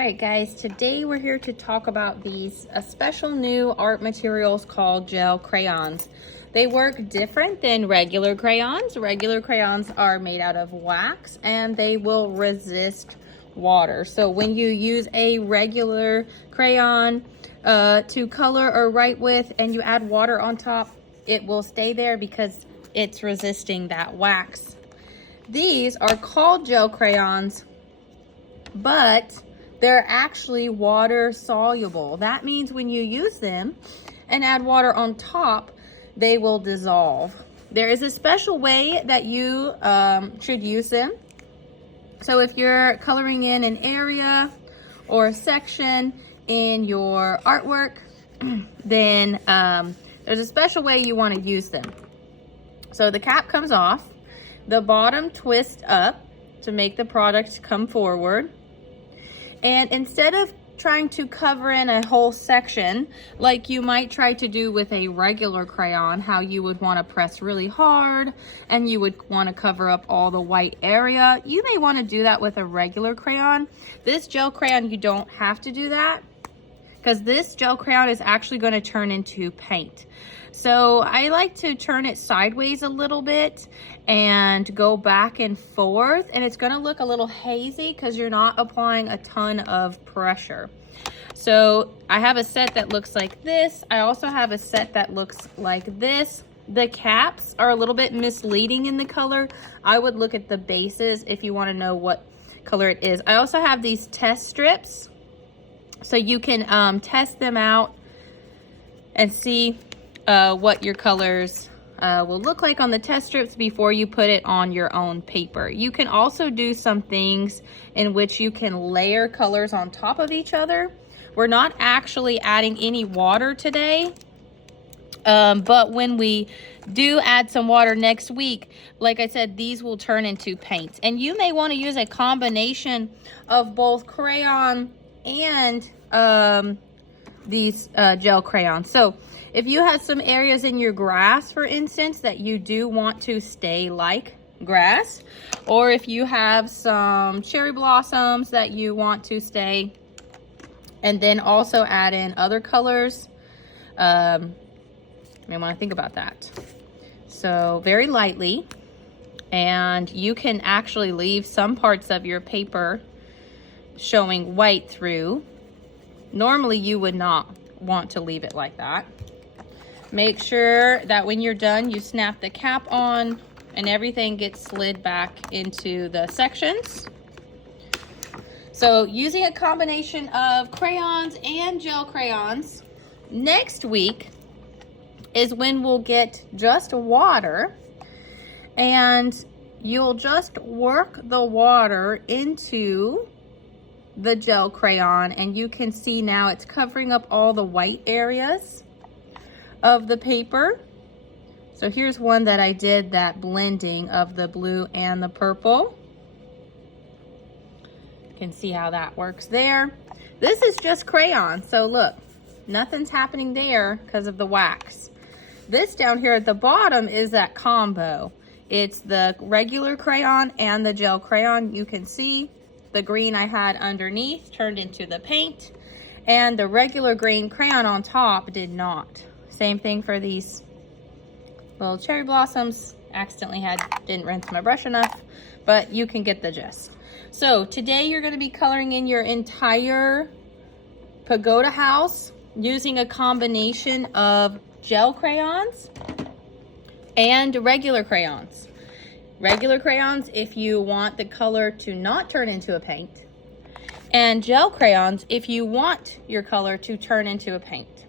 All right, guys, today we're here to talk about these special new art materials called gel crayons. They work different than regular crayons. Regular crayons are made out of wax and they will resist water. So when you use a regular crayon to color or write with and you add water on top, it will stay there because it's resisting that wax. These are called gel crayons, but they're actually water soluble. That means when you use them and add water on top, they will dissolve. There is a special way that you should use them. So if you're coloring in an area or a section in your artwork, then there's a special way you want to use them. So the cap comes off, the bottom twists up to make the product come forward. And instead of trying to cover in a whole section, like you might try to do with a regular crayon, how you would want to press really hard and you would want to cover up all the white area, you may want to do that with a regular crayon. This gel crayon, you don't have to do that, because this gel crayon is actually going to turn into paint. So I like to turn it sideways a little bit and go back and forth, and it's going to look a little hazy because you're not applying a ton of pressure. So I have a set that looks like this. I also have a set that looks like this. The caps are a little bit misleading in the color. I would look at the bases if you want to know what color it is. I also have these test strips, so you can test them out and see what your colors will look like on the test strips before you put it on your own paper. You can also do some things in which you can layer colors on top of each other. We're not actually adding any water today, but when we do add some water next week, like I said, these will turn into paints. And you may want to use a combination of both crayon and these gel crayons. So if you have some areas in your grass, for instance, that you do want to stay like grass, or if you have some cherry blossoms that you want to stay, and then also add in other colors, you may want to think about that. So very lightly, and you can actually leave some parts of your paper showing white through. Normally you would not want to leave it like that. Make sure that when you're done, you snap the cap on and everything gets slid back into the sections. So using a combination of crayons and gel crayons, next week is when we'll get just water, and you'll just work the water into the gel crayon, and you can see now it's covering up all the white areas of the paper. So here's one that I did that blending of the blue and the purple. You can see how that works there. This is just crayon, so look, nothing's happening there because of the wax. This down here at the bottom is that combo. It's the regular crayon and the gel crayon. You can see the green I had underneath turned into the paint, and the regular green crayon on top did not. Same thing for these little cherry blossoms. Accidentally didn't rinse my brush enough, but you can get the gist. So today you're going to be coloring in your entire pagoda house using a combination of gel crayons and regular crayons. Regular crayons if you want the color to not turn into a paint, and gel crayons if you want your color to turn into a paint.